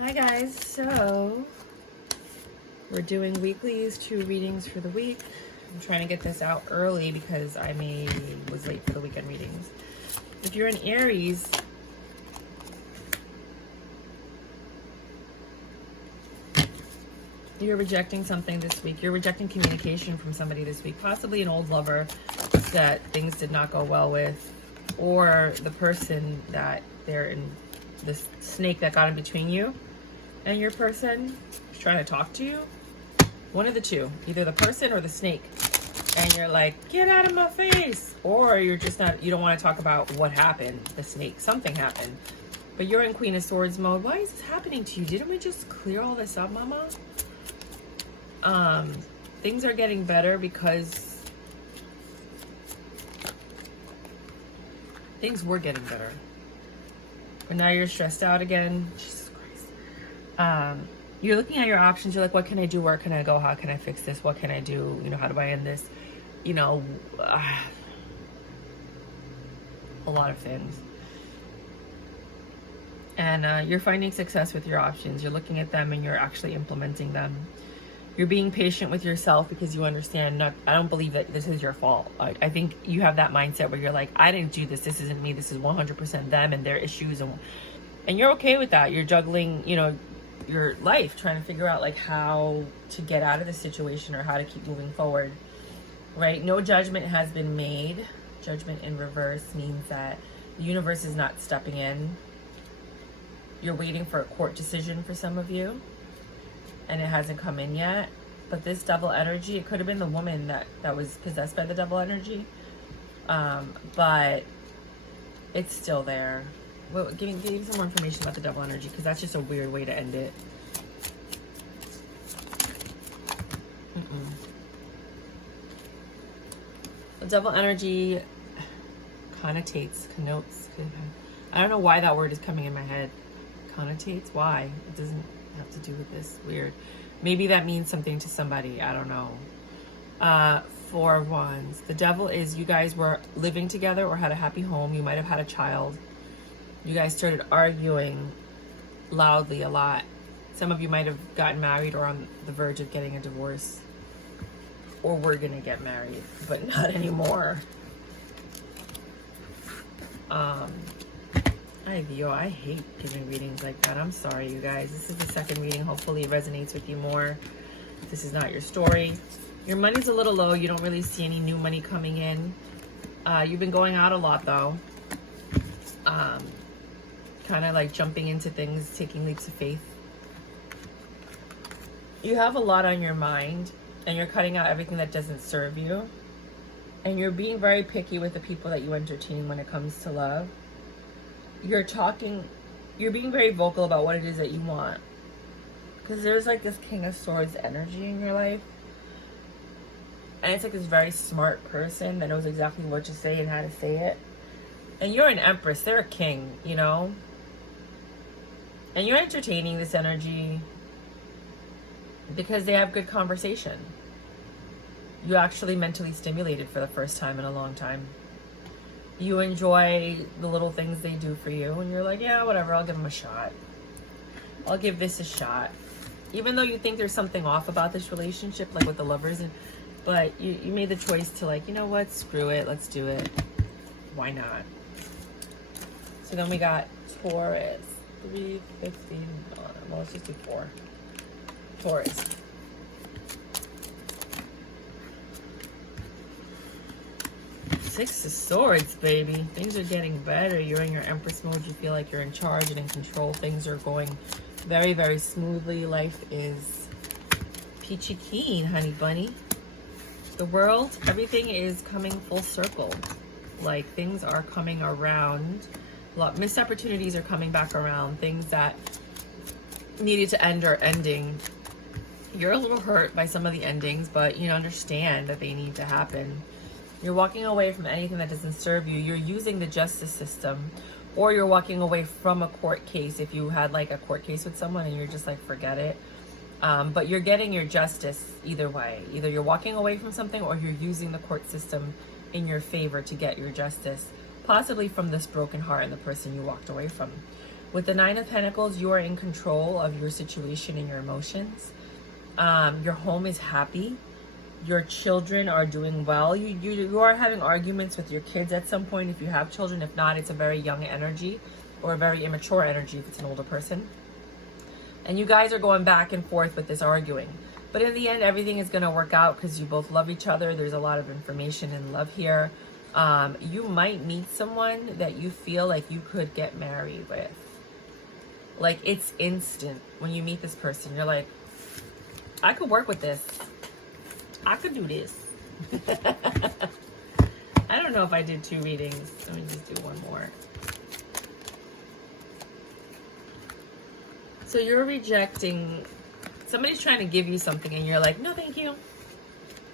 Hi guys, so we're doing weeklies, 2 readings for the week. I'm trying to get this out early because I was late for the weekend readings. If you're an Aries, you're rejecting something this week. You're rejecting communication from somebody this week, possibly an old lover that things did not go well with, or the person that they're in, this snake that got in between you and your person is trying to talk to you. One of the two, either the person or the snake, and you're like, get out of my face, or you're just not, you don't want to talk about what happened, the snake, something happened, but you're in Queen of Swords mode. Why is this happening to you? Didn't we just clear all this up, mama? Things are getting better because things were getting better, but now you're stressed out again. Jesus Christ. You're looking at your options. You're like, what can I do? Where can I go? How can I fix this? What can I do? You know, how do I end this? You know, a lot of things. And you're finding success with your options. You're looking at them and you're actually implementing them. You're being patient with yourself because you understand, I don't believe that this is your fault. I think you have that mindset where you're like, I didn't do this. This isn't me. This is 100% them and their issues. And you're okay with that. You're juggling, you know, your life, trying to figure out like how to get out of the situation or how to keep moving forward, right? No judgment has been made. Judgment in reverse means that the universe is not stepping in. You're waiting for a court decision for some of you, and it hasn't come in yet. But this double energy, it could have been the woman that was possessed by the double energy, but it's still there. Well, getting some more information about the double energy, because that's just a weird way to end it. The double energy connotes. I don't know why that word is coming in my head. Connotates? Why? It doesn't have to do with this. Weird. Maybe that means something to somebody. I don't know. 4 of Wands. The devil is, you guys were living together or had a happy home. You might have had a child. You guys started arguing loudly a lot. Some of you might have gotten married or on the verge of getting a divorce. Or we're going to get married, but not anymore. I hate giving readings like that. I'm sorry, you guys. This is the second reading. Hopefully it resonates with you more. If this is not your story. Your money's a little low. You don't really see any new money coming in. You've been going out a lot, though. Kind of like jumping into things, taking leaps of faith. You have a lot on your mind, and you're cutting out everything that doesn't serve you. And you're being very picky with the people that you entertain when it comes to love. You're being very vocal about what it is that you want. Because there's like this King of Swords energy in your life. And it's like this very smart person that knows exactly what to say and how to say it. And you're an Empress. They're a king, you know? And you're entertaining this energy because they have good conversation. You actually mentally stimulated for the first time in a long time. You enjoy the little things they do for you, and you're like, yeah, whatever, I'll give them a shot. I'll give this a shot. Even though you think there's something off about this relationship, like with the lovers, but you made the choice to like, you know what, screw it, let's do it. Why not? So then we got Taurus. 3, 15, well, let's just do 4. Taurus. Six of Swords, baby. Things are getting better. You're in your Empress mode. You feel like you're in charge and in control. Things are going very, very smoothly. Life is peachy keen, honey bunny. The world, everything is coming full circle. Like, things are coming around. Missed opportunities are coming back around. Things that needed to end are ending. You're a little hurt by some of the endings, but you understand that they need to happen. You're walking away from anything that doesn't serve you. You're using the justice system, or you're walking away from a court case. If you had like a court case with someone and you're just like, forget it. But you're getting your justice either way. Either you're walking away from something or you're using the court system in your favor to get your justice, possibly from this broken heart and the person you walked away from. With the Nine of Pentacles, you are in control of your situation and your emotions. Your home is happy. Your children are doing well. You are having arguments with your kids at some point if you have children. If not, it's a very young energy or a very immature energy if it's an older person. And you guys are going back and forth with this arguing. But in the end, everything is going to work out because you both love each other. There's a lot of information and love here. You might meet someone that you feel like you could get married with. Like, it's instant when you meet this person. You're like, I could work with this. I could do this. I don't know if I did 2 readings. Let me just do one more. So you're rejecting, somebody's trying to give you something and you're like, no, thank you.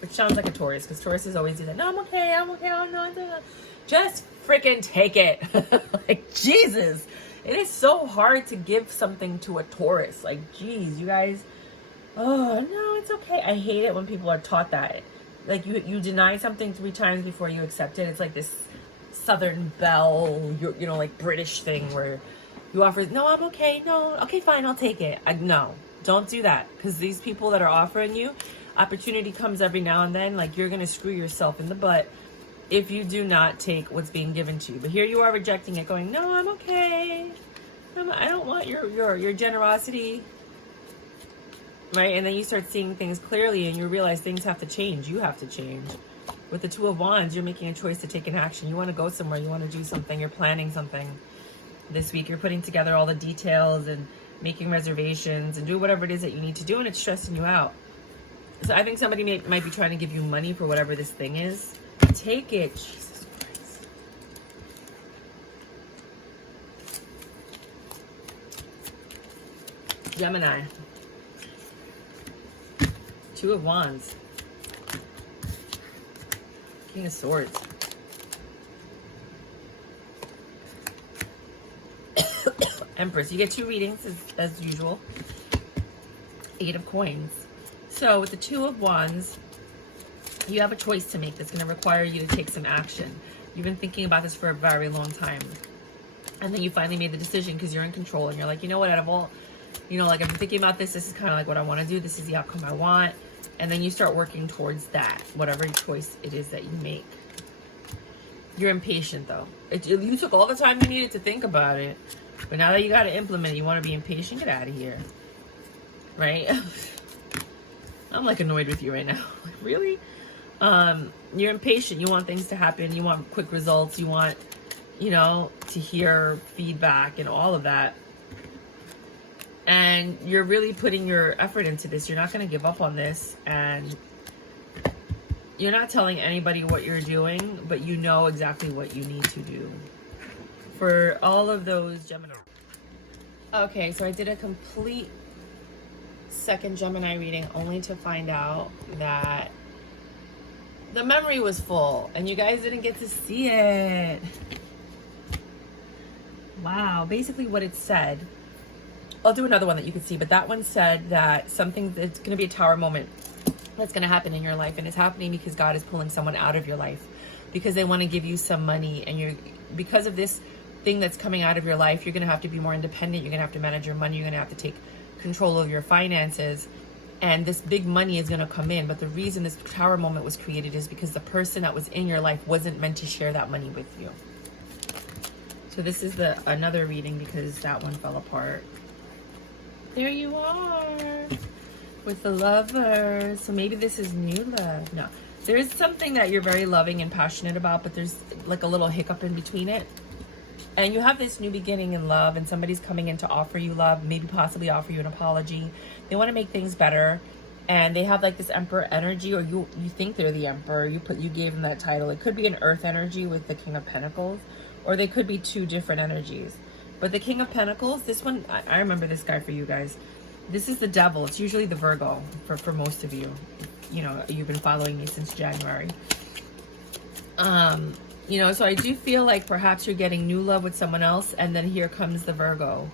Which sounds like a Taurus, because Tauruses always do that. No, I'm okay, oh, no. Just freaking take it. Like, Jesus. It is so hard to give something to a Taurus. Like, geez, you guys, oh, no, it's okay. I hate it when people are taught that. Like, you deny something 3 times before you accept it. It's like this Southern Belle, you know, like British thing where you offer, no, I'm okay. No, okay, fine, I'll take it. No, don't do that. Because these people that are offering you, opportunity comes every now and then. Like, you're going to screw yourself in the butt if you do not take what's being given to you. But here you are rejecting it, going, no, I'm okay. I don't want your generosity. Right? And then you start seeing things clearly and you realize things have to change. You have to change. With the Two of Wands, you're making a choice to take an action. You want to go somewhere. You want to do something. You're planning something this week. You're putting together all the details and making reservations and do whatever it is that you need to do, and it's stressing you out. So I think somebody might be trying to give you money for whatever this thing is. Take it. Jesus Christ. Gemini. Two of Wands. King of Swords. Empress. You get 2 readings as usual. 8 of Coins. So with the Two of Wands, you have a choice to make that's going to require you to take some action. You've been thinking about this for a very long time. And then you finally made the decision because you're in control. And you're like, you know what, out of all, you know, like, I've been thinking about this. This is kind of like what I want to do. This is the outcome I want. And then you start working towards that, whatever choice it is that you make. You're impatient, though. You took all the time you needed to think about it. But now that you got to implement it, you want to be impatient? Get out of here. Right? I'm, like, annoyed with you right now. Like, really? You're impatient. You want things to happen. You want quick results. You want, you know, to hear feedback and all of that. And you're really putting your effort into this. You're not going to give up on this. And you're not telling anybody what you're doing, but you know exactly what you need to do. For all of those Gemini. Okay, so I did a complete second Gemini reading only to find out that the memory was full and you guys didn't get to see it. Wow, basically what it said, I'll do another one that you can see, but that one said that something, it's going to be a tower moment that's going to happen in your life, and it's happening because God is pulling someone out of your life because they want to give you some money, and because of this thing that's coming out of your life, you're going to have to be more independent. You're going to have to manage your money. You're going to have to take control of your finances, and this big money is going to come in. But the reason this tower moment was created is because the person that was in your life wasn't meant to share that money with you. So this is another reading because that one fell apart. There you are with the Lover. So maybe this is new love. No, there is something that you're very loving and passionate about, but there's like a little hiccup in between it. And you have this new beginning in love, and somebody's coming in to offer you love, maybe possibly offer you an apology. They want to make things better, and they have like this Emperor energy, or you think they're the Emperor. You gave them that title. It could be an Earth energy with the King of Pentacles, or they could be 2 different energies. But the King of Pentacles, this one, I remember this guy for you guys. This is the Devil. It's usually the Virgo for most of you. You know, you've been following me since January. You know, so I do feel like perhaps you're getting new love with someone else, and then here comes the Virgo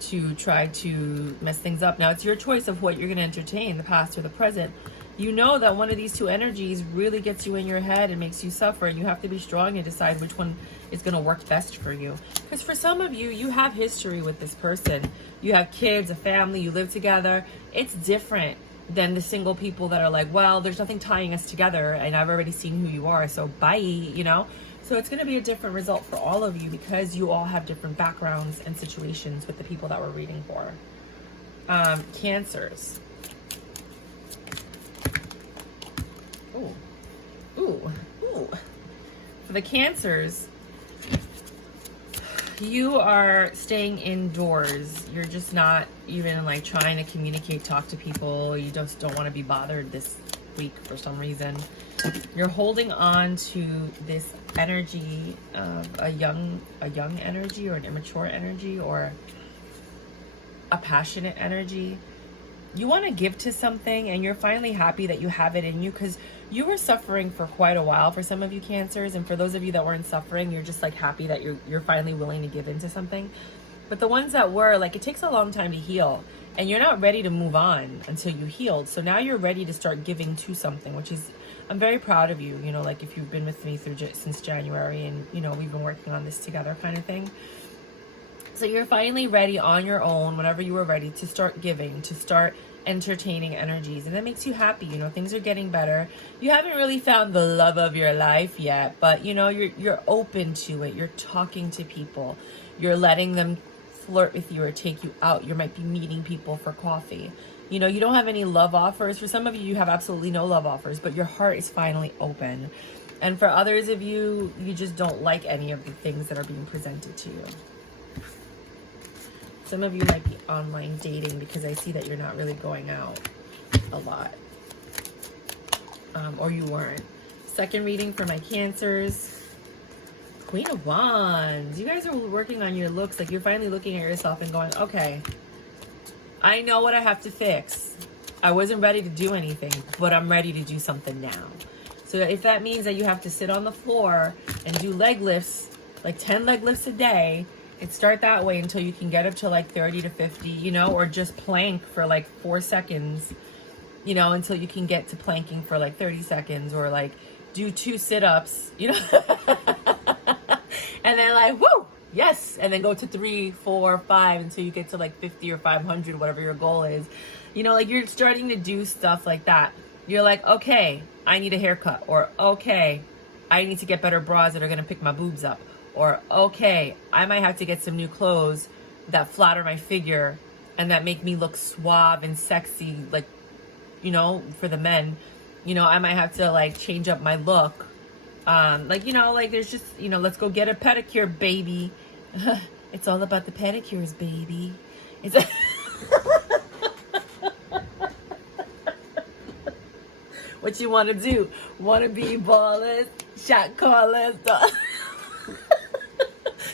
to try to mess things up. Now, it's your choice of what you're going to entertain, the past or the present. You know that one of these two energies really gets you in your head and makes you suffer, and you have to be strong and decide which one is going to work best for you. Because for some of you, you have history with this person. You have kids, a family, you live together. It's different than the single people that are like, well, there's nothing tying us together and I've already seen who you are, so bye, you know? So it's going to be a different result for all of you because you all have different backgrounds and situations with the people that we're reading for. Cancers. Ooh. Ooh. Ooh. For the Cancers, you are staying indoors. You're just not even like trying to communicate, talk to people. You just don't want to be bothered this week for some reason. You're holding on to this energy of a young energy, or an immature energy, or a passionate energy. You want to give to something, and you're finally happy that you have it in you, because you were suffering for quite a while for some of you Cancers, and for those of you that weren't suffering, you're just like happy that you're finally willing to give into something. But the ones that were, like, it takes a long time to heal, and you're not ready to move on until you healed. So now you're ready to start giving to something, which is, I'm very proud of you, you know, like if you've been with me since January, and you know, we've been working on this together kind of thing. So you're finally ready on your own, whenever you were ready, to start giving, to start entertaining energies, and that makes you happy. You know, things are getting better. You haven't really found the love of your life yet, but you know, you're open to it. You're talking to people. You're letting them flirt with you or take you out. You might be meeting people for coffee. You know, you don't have any love offers. For some of you, you have absolutely no love offers, but your heart is finally open. And for others of you, you just don't like any of the things that are being presented to you. Some of you might be online dating, because I see that you're not really going out a lot. Or you weren't. Second reading for my Cancers. Queen of Wands. You guys are working on your looks. Like, you're finally looking at yourself and going, okay, I know what I have to fix. I wasn't ready to do anything, but I'm ready to do something now. So if that means that you have to sit on the floor and do leg lifts, like 10 leg lifts a day, and start that way until you can get up to like 30 to 50, you know, or just plank for like 4 seconds, you know, until you can get to planking for like 30 seconds, or like do 2 sit-ups, you know, and then like, woo, yes, and then go to 3, 4, 5 until you get to like 50 or 500, whatever your goal is. You know, like you're starting to do stuff like that. You're like, okay, I need a haircut, or okay, I need to get better bras that are going to pick my boobs up. Or, okay, I might have to get some new clothes that flatter my figure and that make me look suave and sexy, like, you know, for the men. You know, I might have to, like, change up my look. Like, you know, like, there's just, you know, let's go get a pedicure, baby. It's all about the pedicures, baby. It's what you want to do? Want to be ballers, shot callers,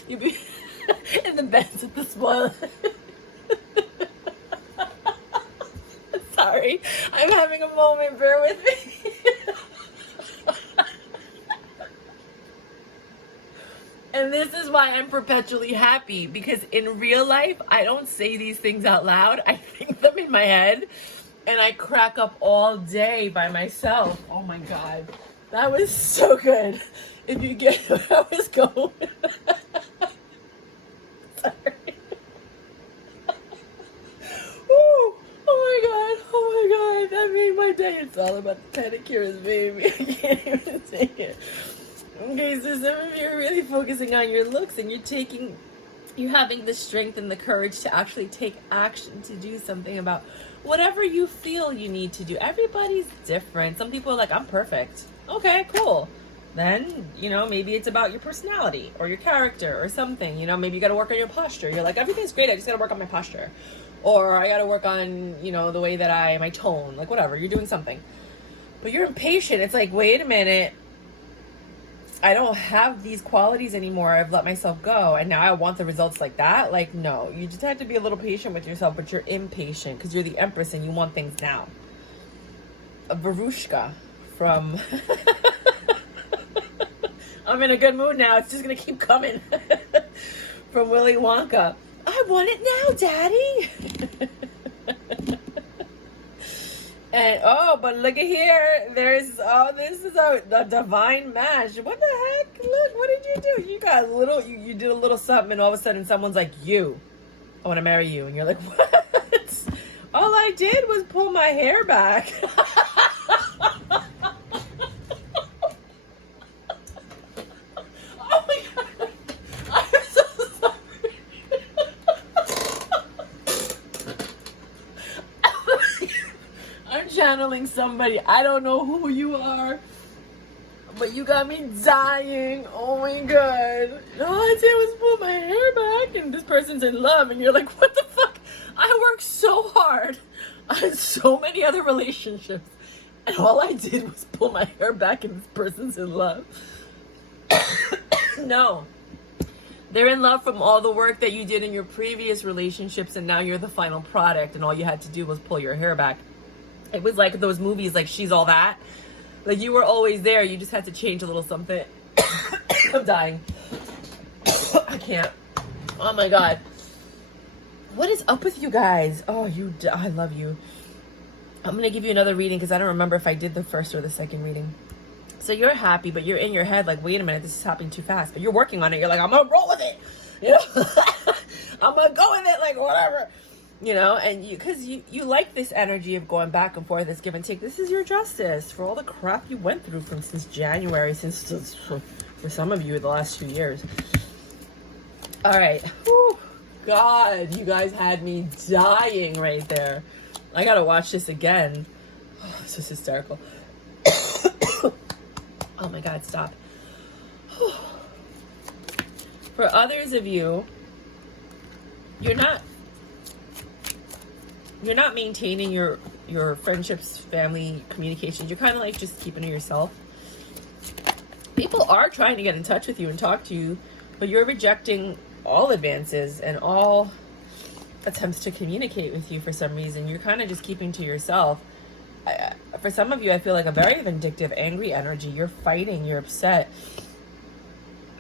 you be in the beds with the spoiler. Sorry, I'm having a moment. Bear with me. And this is why I'm perpetually happy, because in real life, I don't say these things out loud. I think them in my head, and I crack up all day by myself. Oh my God, that was so good. If you get where I was going. Sorry. Woo. Oh my God, that made my day. It's all about the pedicures, baby. I can't even say it. Okay, so some of you are really focusing on your looks, and you're having the strength and the courage to actually take action to do something about whatever you feel you need to do. Everybody's different. Some people are like, I'm perfect. Okay, cool. Then, you know, maybe it's about your personality or your character or something. You know, maybe you got to work on your posture. You're like, everything's great, I just got to work on my posture. Or I got to work on, you know, the way that my tone, like whatever, you're doing something. But you're impatient. It's like, wait a minute. I don't have these qualities anymore. I've let myself go, and now I want the results like that. Like, no, you just have to be a little patient with yourself, but you're impatient because you're the Empress and you want things now. A Barushka from... I'm in a good mood now. It's just going to keep coming. From Willy Wonka. I want it now, Daddy. And oh, but look at here. There's this is the divine match. What the heck? Look, what did you do? You got a little. You did a little something, and all of a sudden, someone's like, "You, I want to marry you," and you're like, "What?" All I did was pull my hair back. Oh my god! I'm so sorry. I'm channeling somebody. I don't know who you are, but you got me dying. Oh my god. All I did was pull my hair back and this person's in love and you're like, what the fuck? I worked so hard on so many other relationships and all I did was pull my hair back and this person's in love. No. They're in love from all the work that you did in your previous relationships and now you're the final product and all you had to do was pull your hair back. It was like those movies like She's All That. Like you were always there. You just had to change a little something. I'm dying. I can't. Oh my god. What is up with you guys? Oh, I love you. I'm going to give you another reading because I don't remember if I did the first or the second reading. So you're happy, but you're in your head like, wait a minute, this is happening too fast. But you're working on it. You're like, I'm going to roll with it. You know? I'm going to go with it like whatever. You know, and because you like this energy of going back and forth, this give and take. This is your justice for all the crap you went through since January, for some of you, the last 2 years. All right. Whew. God, you guys had me dying right there. I got to watch this again. Oh, this is hysterical. Oh my God, stop. For others of you, you're not maintaining your friendships, family, communications. You're kind of like just keeping to yourself. People are trying to get in touch with you and talk to you, but you're rejecting all advances and all attempts to communicate with you for some reason. You're kind of just keeping to yourself. For some of you, I feel like a very vindictive, angry energy. You're fighting, you're upset.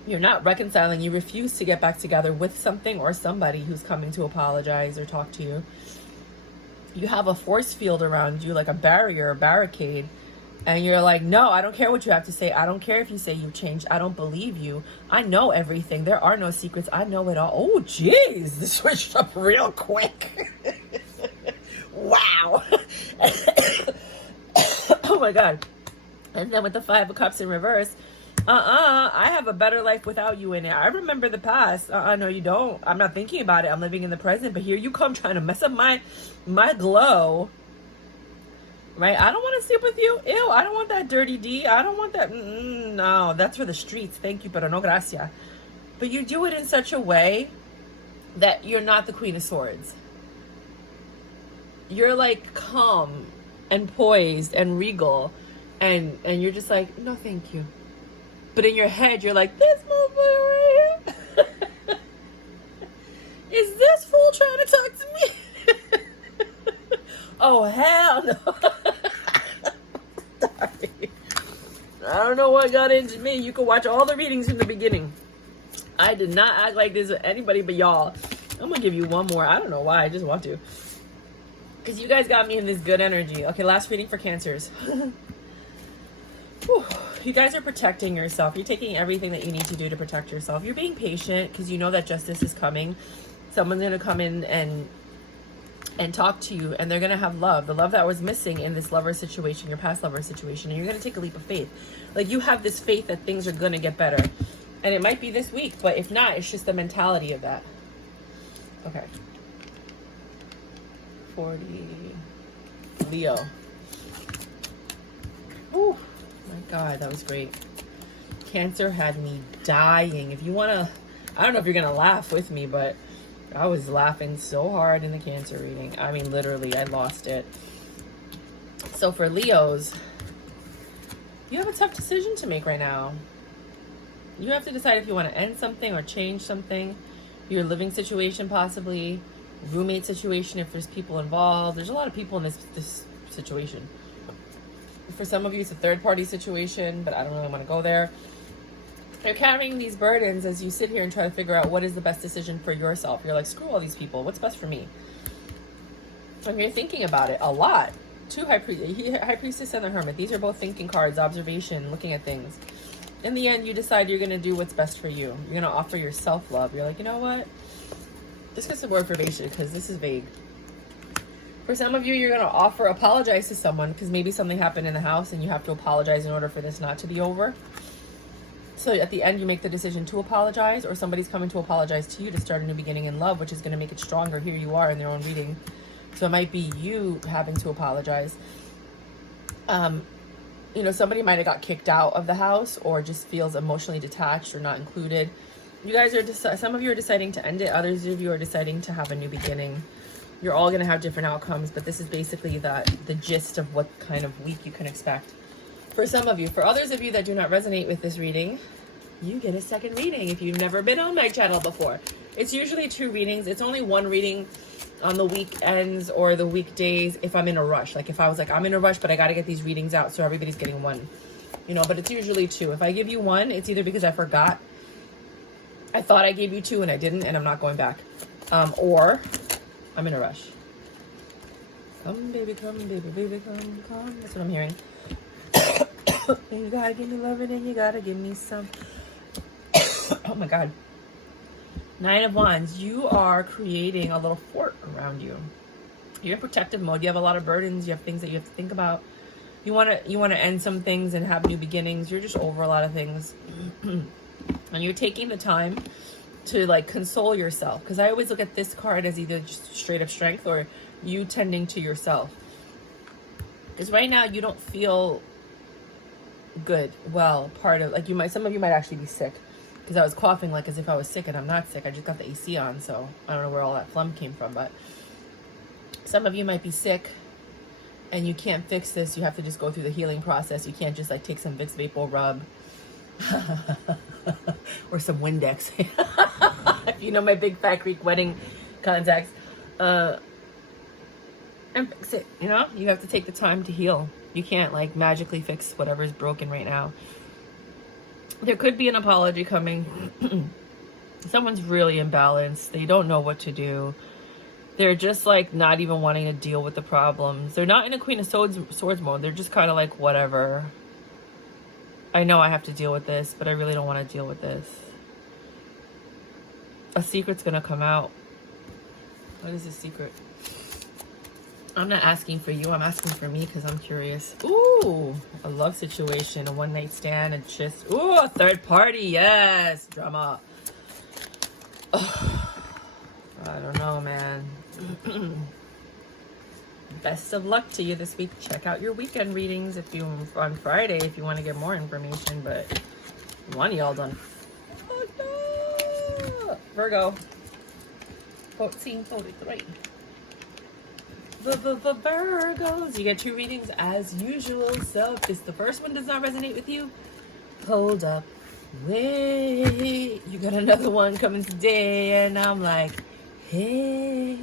You're not reconciling. You refuse to get back together with something or somebody who's coming to apologize or talk to you. You have a force field around you, like a barrier, a barricade. And you're like, no, I don't care what you have to say. I don't care if you say you've changed. I don't believe you. I know everything. There are no secrets. I know it all. Oh, jeez. This switched up real quick. Wow. Oh, my God. And then with the 5 of Cups in reverse, I have a better life without you in it. I remember the past. No, you don't. I'm not thinking about it. I'm living in the present. But here you come trying to mess up my glow. Right? I don't want to sleep with you. Ew, I don't want that dirty D. I don't want that. No, that's for the streets. Thank you, pero no gracia. But you do it in such a way that you're not the Queen of Swords. You're like calm and poised and regal. And you're just like, no, thank you. But in your head, you're like, this motherfucker right here. Is this fool trying to talk to me? Oh, hell no. Sorry. I don't know what got into me. You can watch all the readings in the beginning. I did not act like this with anybody but y'all. I'm going to give you one more. I don't know why. I just want to. Because you guys got me in this good energy. Okay, last reading for Cancers. Whew. You guys are protecting yourself. You're taking everything that you need to do to protect yourself. You're being patient because you know that justice is coming. Someone's going to come in and talk to you, and they're going to have love, the love that was missing in this lover situation, your past lover situation, and you're going to take a leap of faith. Like, you have this faith that things are going to get better, and it might be this week, but if not, it's just the mentality of that. Okay. 40. Leo. Oh my God, that was great. Cancer had me dying. If you want to, I don't know if you're going to laugh with me, but I was laughing so hard in the Cancer reading. I mean, literally, I lost it. So for Leos, you have a tough decision to make right now. You have to decide if you want to end something or change something. Your living situation, possibly. Roommate situation, if there's people involved. There's a lot of people in this situation. For some of you, it's a third-party situation, but I don't really want to go there. You're carrying these burdens as you sit here and try to figure out what is the best decision for yourself. You're like, screw all these people. What's best for me? And you're thinking about it a lot. two High Priestess and the Hermit. These are both thinking cards, observation, looking at things. In the end, you decide you're going to do what's best for you. You're going to offer your self-love. You're like, you know what? Let's get some more information because this is vague. For some of you, you're going to apologize to someone because maybe something happened in the house and you have to apologize in order for this not to be over. So at the end, you make the decision to apologize, or somebody's coming to apologize to you to start a new beginning in love, which is going to make it stronger. Here you are in their own reading. So it might be you having to apologize. You know, somebody might have got kicked out of the house or just feels emotionally detached or not included. You guys are, some of you are deciding to end it. Others of you are deciding to have a new beginning. You're all going to have different outcomes, but this is basically the gist of what kind of week you can expect. For some of you. For others of you that do not resonate with this reading, you get a second reading if you've never been on my channel before. It's usually 2 readings. It's only 1 reading on the weekends or the weekdays if I'm in a rush. Like if I was like, I'm in a rush, but I got to get these readings out, so everybody's getting 1. You know, but it's usually 2. If I give you 1, it's either because I forgot. I thought I gave you 2 and I didn't, and I'm not going back. Or I'm in a rush. Come, baby, baby, come. That's what I'm hearing. You gotta give me loving and you gotta give me some. Oh my God. 9 of Wands. You are creating a little fort around you. You're in protective mode. You have a lot of burdens. You have things that you have to think about. You want to end some things and have new beginnings. You're just over a lot of things. And you're taking the time to like console yourself. Because I always look at this card as either just straight up strength or you tending to yourself. Because right now you don't feel good. Well, some of you might actually be sick, because I was coughing like as if I was sick, and I'm not sick. I just got the AC on, so I don't know where all that phlegm came from. But some of you might be sick and you can't fix this. You have to just go through the healing process. You can't just like take some Vicks Vapor Rub or some Windex. If you know my big Fat Creek wedding contacts, and fix it. You know, you have to take the time to heal. You can't like magically fix whatever is broken right now. There could be an apology coming. Someone's really imbalanced. They don't know what to do. They're just like not even wanting to deal with the problems. They're not in a Queen of Swords mode. They're just kind of like, whatever. I know I have to deal with this, but I really don't want to deal with this. A secret's going to come out. What is the secret? I'm not asking for you. I'm asking for me because I'm curious. Ooh, a love situation, a one-night stand, a just. Ooh, a third party. Yes, drama. Oh, I don't know, man. Best of luck to you this week. Check out your weekend readings on Friday if you want to get more information. But one of y'all done. Virgo. 1443. The Virgos, you get 2 readings as usual. So if the first one does not resonate with you, hold up, wait, you got another one coming today. And I'm like, hey,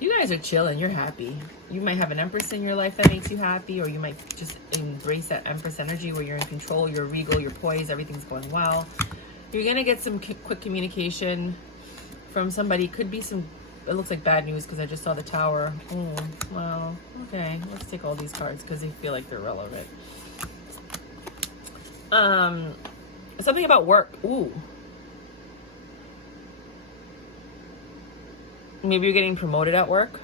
you guys are chilling. You're happy. You might have an Empress in your life that makes you happy, or you might just embrace that Empress energy where you're in control, you're regal, you're poised, everything's going well. You're gonna get some quick communication from somebody. Could be some, it looks like bad news because I just saw the Tower. Oh, well, okay. Let's take all these cards because they feel like they're relevant. Something about work. Ooh. Maybe you're getting promoted at work.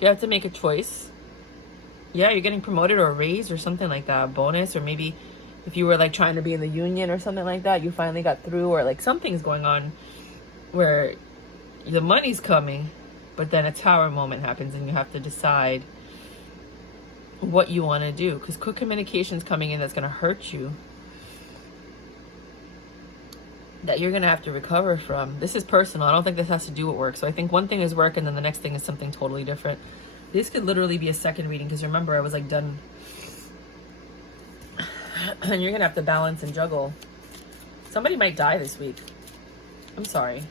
You have to make a choice. Yeah, you're getting promoted or a raise or something like that. A bonus, or maybe if you were like trying to be in the union or something like that, you finally got through, or like something's going on where the money's coming, but then a Tower moment happens and you have to decide what you want to do, because quick communication's coming in that's going to hurt you, that you're going to have to recover from. This is personal. I don't think this has to do with work. So I think one thing is work and then the next thing is something totally different. This could literally be a second reading, because remember I was like done. And you're going to have to balance and juggle. Somebody might die this week. I'm sorry.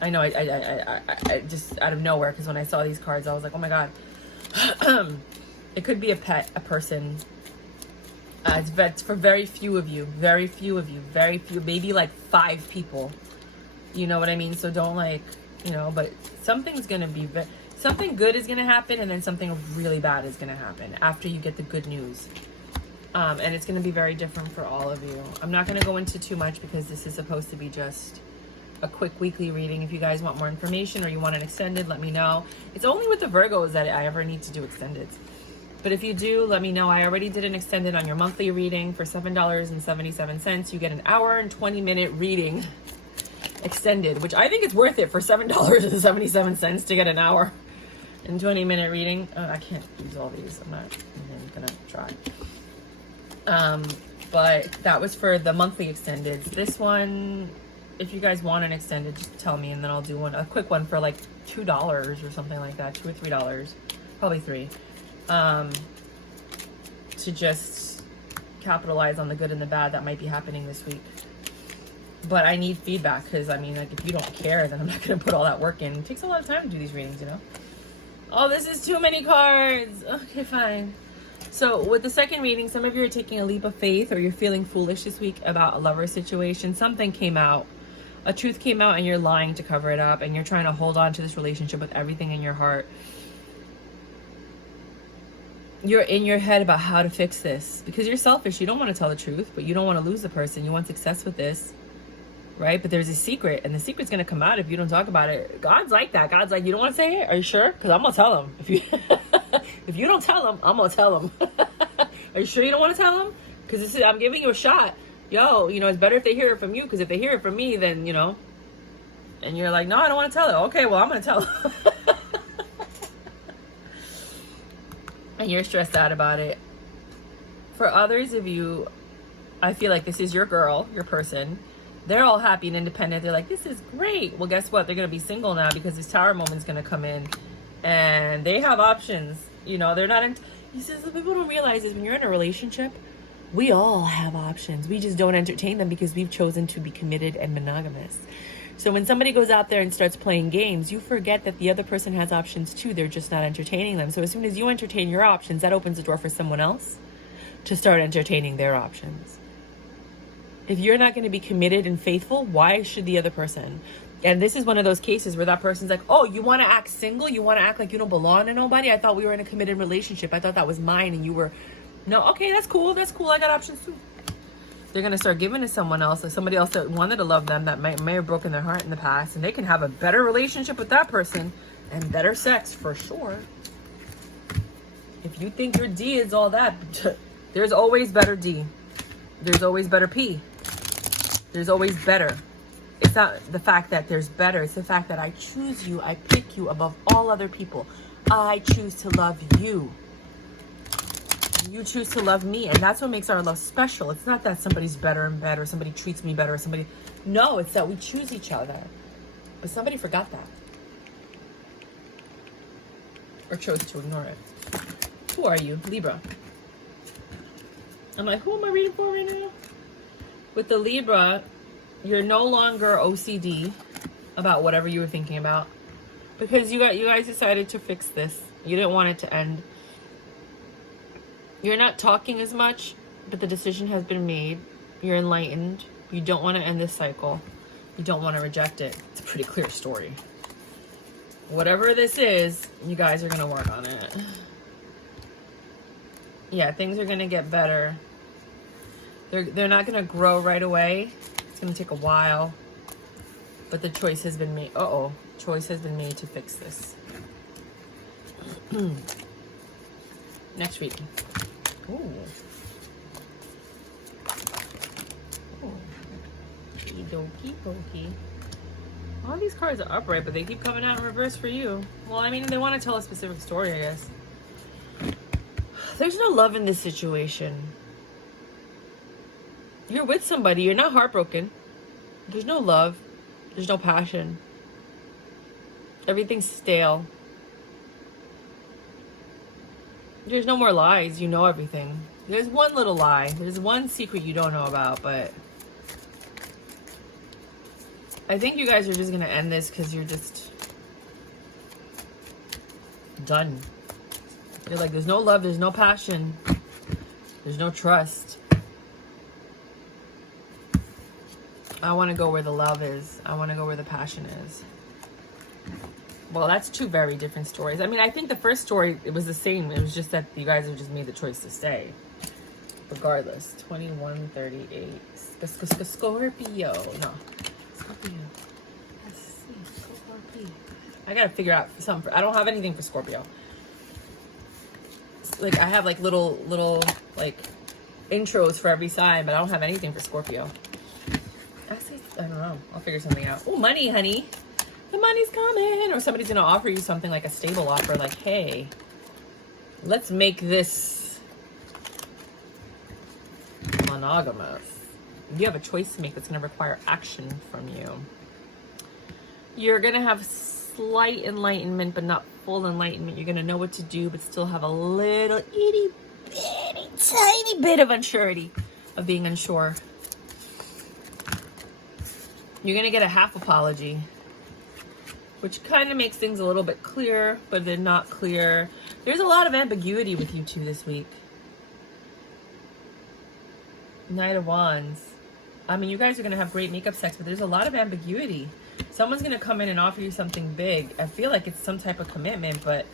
I know I just out of nowhere, because when I saw these cards, I was like, oh my God. It could be a pet, a person. It's for very few of you, maybe like 5 people. You know what I mean? So don't like, you know, but something's going to be, something good is going to happen, and then something really bad is going to happen after you get the good news. And it's going to be very different for all of you. I'm not going to go into too much because this is supposed to be just a quick weekly reading. If you guys want more information or you want it extended, let me know. It's only with the Virgos that I ever need to do extended. But if you do, let me know. I already did an extended on your monthly reading for $7.77. You get an hour and 20-minute reading extended, which I think it's worth it for $7.77 to get an hour and 20-minute reading. I can't use all these. I'm not even gonna try. But that was for the monthly extended. This one, if you guys want an extended, just tell me, and then I'll do a quick one for like $2 or something like that, $2 or $3, probably $3, to just capitalize on the good and the bad that might be happening this week. But I need feedback, because I mean, like, if you don't care, then I'm not going to put all that work in. It takes a lot of time to do these readings, you know. Oh, this is too many cards. Okay, fine. So with the second reading, some of you are taking a leap of faith, or you're feeling foolish this week about a lover situation. Something came out, a truth came out, and you're lying to cover it up, and you're trying to hold on to this relationship with everything in your heart. You're in your head about how to fix this because you're selfish. You don't want to tell the truth, but you don't want to lose the person. You want success with this, right? But there's a secret, and the secret's going to come out if you don't talk about it. God's like that. God's like, you don't want to say it? Are you sure? Because I'm going to tell him. If you don't tell him, I'm going to tell him. Are you sure you don't want to tell him? Because I'm giving you a shot. Yo, you know, it's better if they hear it from you, because if they hear it from me, then, you know, and you're like, no, I don't want to tell it. Okay, well, I'm going to tell him. And you're stressed out about it. For others of you, I feel like this is your girl, your person. They're all happy and independent. They're like, this is great. Well, guess what? They're going to be single now because this tower moment's going to come in. And they have options. You know, they're not... He says, what people don't realize is when you're in a relationship, we all have options. We just don't entertain them because we've chosen to be committed and monogamous. So when somebody goes out there and starts playing games, you forget that the other person has options too. They're just not entertaining them. So as soon as you entertain your options, that opens the door for someone else to start entertaining their options. If you're not going to be committed and faithful, why should the other person? And this is one of those cases where that person's like, oh, you want to act single? You want to act like you don't belong to nobody? I thought we were in a committed relationship. I thought that was mine and you were... No, okay, that's cool. That's cool. I got options too. They're going to start giving to someone else, like somebody else that wanted to love them, that may have broken their heart in the past, and they can have a better relationship with that person and better sex for sure. If you think your D is all that, there's always better D. There's always better P. There's always better. It's not the fact that there's better. It's the fact that I choose you. I pick you above all other people. I choose to love you. You choose to love me, and that's what makes our love special. It's not that somebody's better and better, somebody treats me better, somebody... No, it's that we choose each other. But somebody forgot that. Or chose to ignore it. Who are you? Libra. I'm like, who am I reading for right now? With the Libra, you're no longer OCD about whatever you were thinking about. Because you guys decided to fix this. You didn't want it to end. You're not talking as much, but the decision has been made. You're enlightened. You don't want to end this cycle. You don't want to reject it. It's a pretty clear story. Whatever this is, you guys are going to work on it. Yeah, things are going to get better. They're not going to grow right away. It's going to take a while. But the choice has been made. Uh-oh. Choice has been made to fix this. Next week. Ooh. Ooh. Okey dokey. All these cards are upright, but they keep coming out in reverse for you. Well, I mean, they want to tell a specific story, I guess. There's no love in this situation. You're with somebody. You're not heartbroken. There's no love. There's no passion. Everything's stale. There's no more lies. You know everything. There's one little lie. There's one secret you don't know about, but I think you guys are just going to end this because you're just done. You're like, there's no love. There's no passion. There's no trust. I want to go where the love is. I want to go where the passion is. Well, that's two very different stories. I mean, I think the first story, it was the same. It was just that you guys have just made the choice to stay. Regardless. 2138. Scorpio. No. Scorpio. Let's see. Scorpio. I gotta figure out something. I don't have anything for Scorpio. Like, I have like little like intros for every sign, but I don't have anything for Scorpio. I don't know. I'll figure something out. Oh, money, honey. The money's coming. Or somebody's going to offer you something like a stable offer. Like, hey, let's make this monogamous. You have a choice to make that's going to require action from you. You're going to have slight enlightenment, but not full enlightenment. You're going to know what to do, but still have a little itty bitty tiny bit of unsurety, of being unsure. You're going to get a half apology, which kind of makes things a little bit clear, but they're not clear. There's a lot of ambiguity with you two this week. Knight of Wands. I mean, you guys are going to have great makeup sex, but there's a lot of ambiguity. Someone's going to come in and offer you something big. I feel like it's some type of commitment, but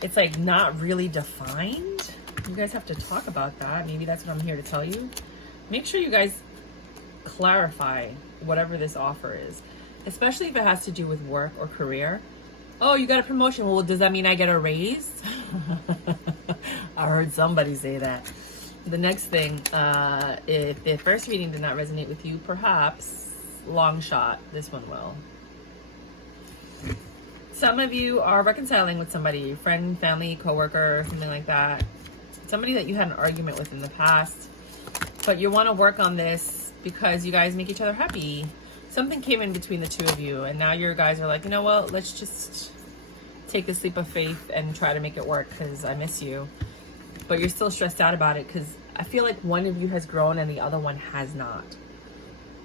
it's like not really defined. You guys have to talk about that. Maybe that's what I'm here to tell you. Make sure you guys clarify whatever this offer is, especially if it has to do with work or career. Oh, you got a promotion. Well, does that mean I get a raise? I heard somebody say that. The next thing, if the first reading did not resonate with you, perhaps, long shot, this one will. Some of you are reconciling with somebody, friend, family, coworker, something like that. Somebody that you had an argument with in the past, but you want to work on this because you guys make each other happy. Something came in between the two of you, and now your guys are like, you know what, let's just take this leap of faith and try to make it work because I miss you. But you're still stressed out about it because I feel like one of you has grown and the other one has not.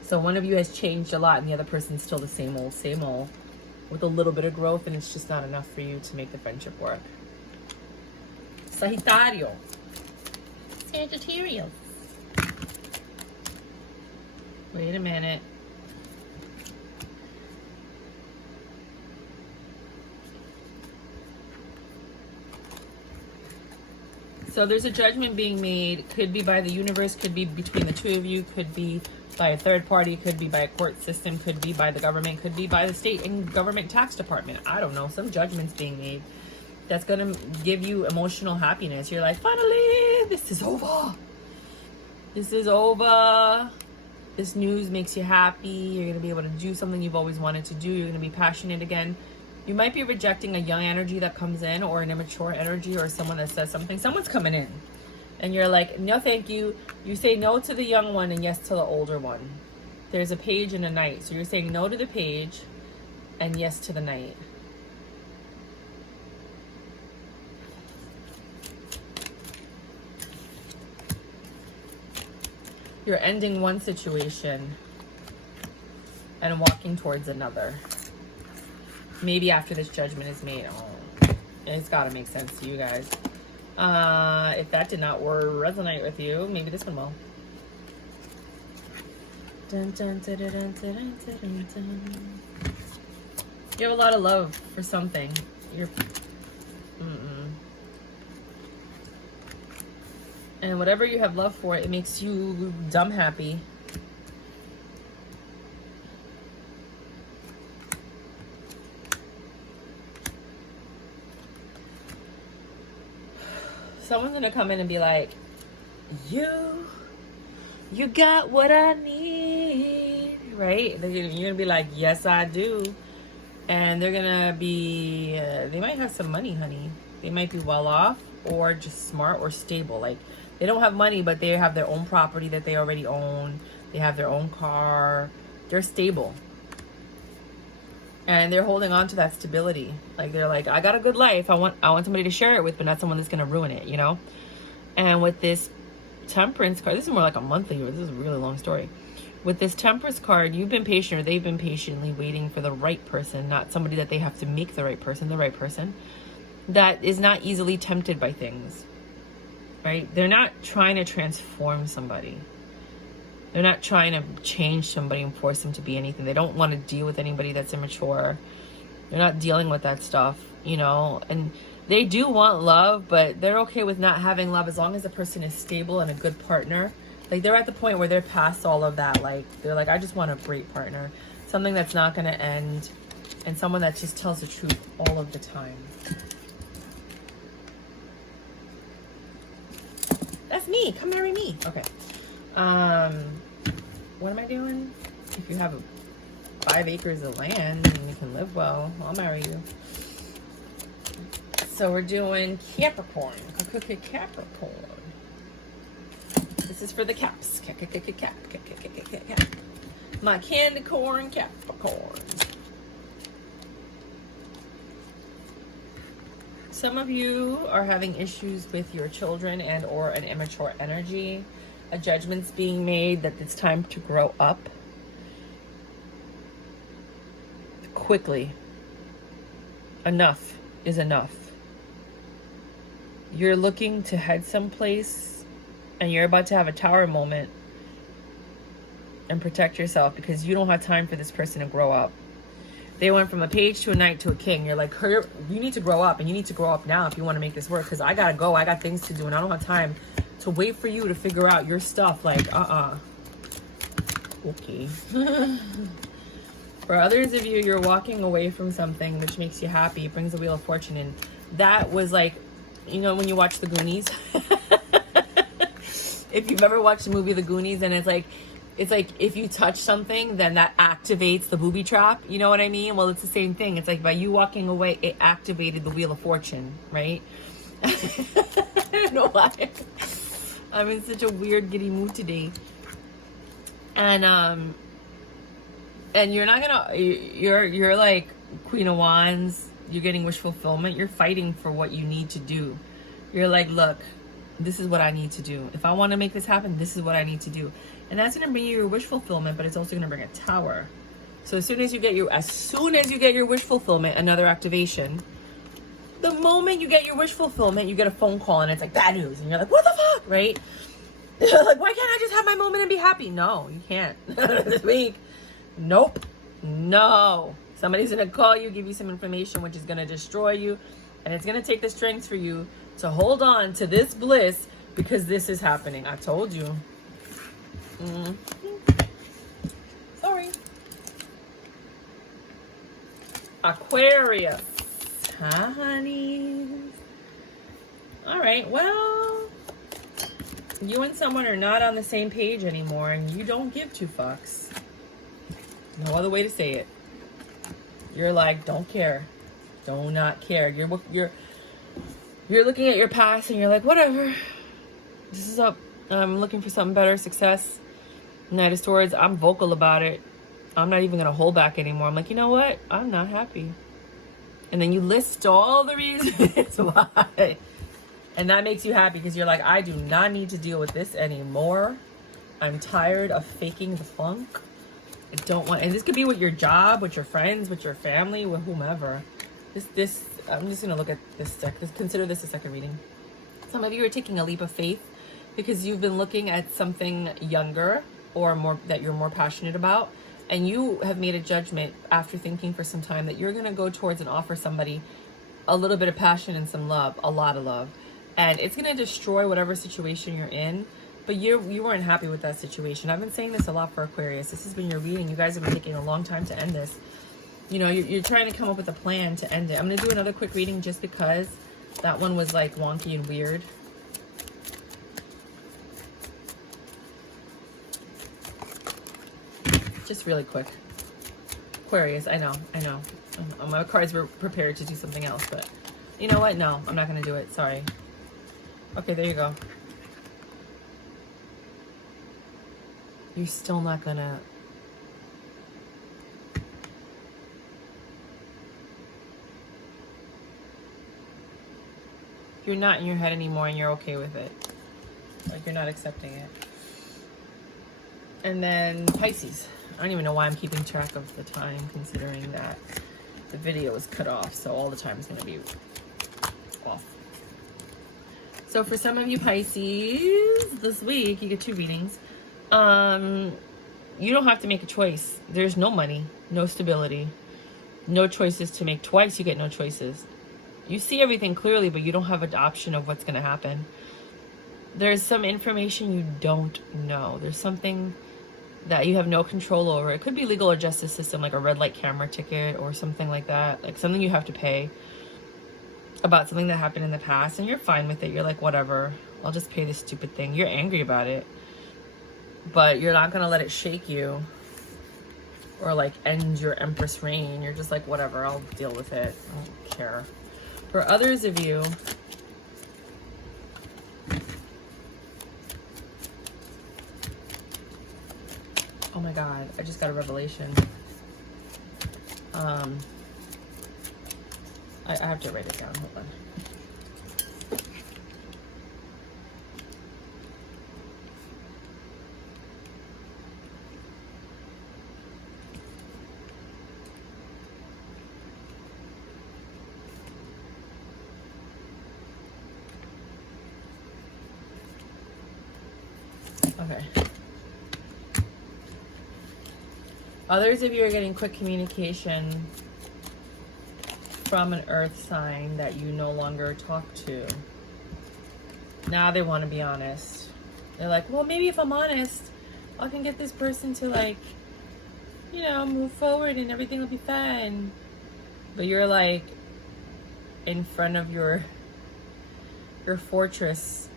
So one of you has changed a lot and the other person's still the same old, with a little bit of growth, and it's just not enough for you to make the friendship work. Sagittarius. Sagittarius. Wait a minute. So there's a judgment being made. Could be by the universe, could be between the two of you, could be by a third party, could be by a court system, could be by the government, could be by the state and government tax department. I don't know. Some judgment's being made that's going to give you emotional happiness. You're like, finally, this is over. This is over. This news makes you happy. You're going to be able to do something you've always wanted to do. You're going to be passionate again. You might be rejecting a young energy that comes in, or an immature energy, or someone that says something. Someone's coming in and you're like, no, thank you. You say no to the young one and yes to the older one. There's a page and a knight. So you're saying no to the page and yes to the knight. You're ending one situation and walking towards another. Maybe after this judgment is made. Oh, it's got to make sense to you guys. If that did not resonate with you, maybe this one will. Dun, dun, dun, dun, dun, dun, dun, dun. You have a lot of love for something. And whatever you have love for, it makes you dumb happy. Someone's gonna come in and be like, you got what I need, right? You're gonna be like, yes, I do. And they're gonna be, they might have some money, honey. They might be well off, or just smart or stable. Like, they don't have money, but they have their own property that they already own. They have their own car. They're stable. And they're holding on to that stability. Like, they're like, I got a good life. I want somebody to share it with, but not someone that's going to ruin it, you know? And with this Temperance card, this is more like a monthly, this is a really long story. With this Temperance card, you've been patient, or they've been patiently waiting for the right person, not somebody that they have to make the right person that is not easily tempted by things, right? They're not trying to transform somebody. They're not trying to change somebody and force them to be anything. They don't want to deal with anybody that's immature. They're not dealing with that stuff, you know, and they do want love, but they're okay with not having love as long as the person is stable and a good partner. Like, they're at the point where they're past all of that. Like, they're like, I just want a great partner, something that's not going to end, and someone that just tells the truth all of the time. That's me. Come marry me. Okay. What am I doing? If you have 5 acres of land and you can live well, I'll marry you. So we're doing Capricorn. Capricorn. This is for the caps. Cap. My candy corn Capricorn. Some of you are having issues with your children and or an immature energy. A judgment's being made that it's time to grow up quickly. Enough is enough. You're looking to head someplace and you're about to have a tower moment and protect yourself because you don't have time for this person to grow up. They went from a page to a knight to a king. You're like, you need to grow up, and you need to grow up now if you want to make this work, because I gotta go. I got things to do and I don't have time to wait for you to figure out your stuff. Like, okay. For others of you, you're walking away from something which makes you happy. It brings the Wheel of Fortune in. That was like, you know, when you watch The Goonies. If you've ever watched the movie The Goonies, and it's like if you touch something, then that activates the booby trap. You know what I mean? Well, it's the same thing. It's like by you walking away, it activated the Wheel of Fortune, right? I don't know why. I'm in such a weird, giddy mood today. And you're not gonna, you're like Queen of Wands. You're getting wish fulfillment. You're fighting for what you need to do. You're like, look, this is what I need to do. If I want to make this happen, this is what I need to do. And that's going to bring you your wish fulfillment, but it's also going to bring a tower. So as soon as you get your wish fulfillment, another activation. The moment you get your wish fulfillment, you get a phone call and it's like bad news. And you're like, what the fuck, right? Like, why can't I just have my moment and be happy? No, you can't. This week. Nope. No. Somebody's going to call you, give you some information, which is going to destroy you. And it's going to take the strength for you to hold on to this bliss because this is happening. I told you. Sorry. Aquarius. Hi, honey. All right, well, you and someone are not on the same page anymore, and you don't give 2 fucks. No other way to say it. You're like, don't care. Do not care. You're looking at your past, and you're like, whatever. This is up. I'm looking for something better, success. Knight of Swords, I'm vocal about it. I'm not even going to hold back anymore. I'm like, you know what? I'm not happy. And then you list all the reasons why. And that makes you happy because you're like, I do not need to deal with this anymore. I'm tired of faking the funk. I don't want, and this could be with your job, with your friends, with your family, with whomever. I'm just going to look at this, consider this a second reading. Some of you are taking a leap of faith because you've been looking at something younger or more that you're more passionate about, and you have made a judgment after thinking for some time that you're going to go towards and offer somebody a little bit of passion and some love, a lot of love, and it's going to destroy whatever situation you're in, but you weren't happy with that situation. I've been saying this a lot for Aquarius. This has been your reading. You guys have been taking a long time to end this. You know, you're trying to come up with a plan to end it. I'm going to do another quick reading just because that one was like wonky and weird. Just really quick. Aquarius, I know. My cards were prepared to do something else, but you know what? No, I'm not going to do it. Sorry. Okay, there you go. You're still not going to... You're not in your head anymore and you're okay with it. Like, you're not accepting it. And then Pisces. I don't even know why I'm keeping track of the time, considering that the video is cut off, so all the time is going to be off. So for some of you Pisces, this week, you get 2 readings. You don't have to make a choice. There's no money, no stability. no choices to make. Twice you get no choices. You see everything clearly, but you don't have an option of what's going to happen. There's some information you don't know. There's something that you have no control over. It could be legal or justice system, like a red light camera ticket or something like that. Like something you have to pay about something that happened in the past, and you're fine with it. You're like, whatever, I'll just pay this stupid thing. You're angry about it, but you're not going to let it shake you or like end your Empress reign. You're just like, whatever, I'll deal with it. I don't care. For others of you, oh my God, I just got a revelation. I have to write it down. Hold on. Okay. Others of you are getting quick communication from an earth sign that you no longer talk to. Now they want to be honest. They're like, well, maybe if I'm honest, I can get this person to, like, you know, move forward and everything will be fine. But you're like in front of your fortress,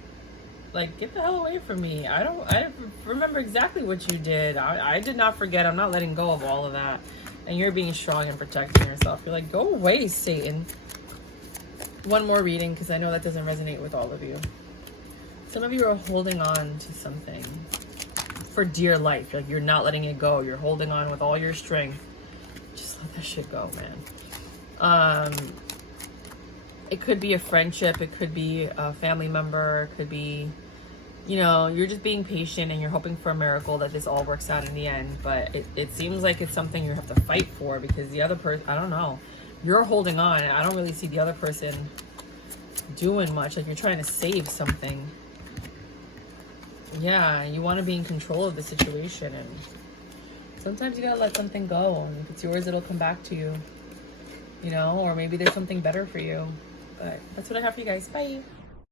like, get the hell away from me. I remember exactly what you did. I did not forget. I'm not letting go of all of that. And you're being strong and protecting yourself. You're like, go away, Satan. One more reading, because I know that doesn't resonate with all of you. Some of you are holding on to something for dear life. Like, you're not letting it go. You're holding on with all your strength. Just let that shit go, man. It could be a friendship. It could be a family member. It could be, you know, you're just being patient and you're hoping for a miracle that this all works out in the end. But it seems like it's something you have to fight for, because the other person, I don't know, you're holding on. I don't really see the other person doing much. Like, you're trying to save something. Yeah, you want to be in control of the situation, and sometimes you gotta let something go, and if it's yours, it'll come back to you, you know, or maybe there's something better for you. But that's what I have for you guys. Bye.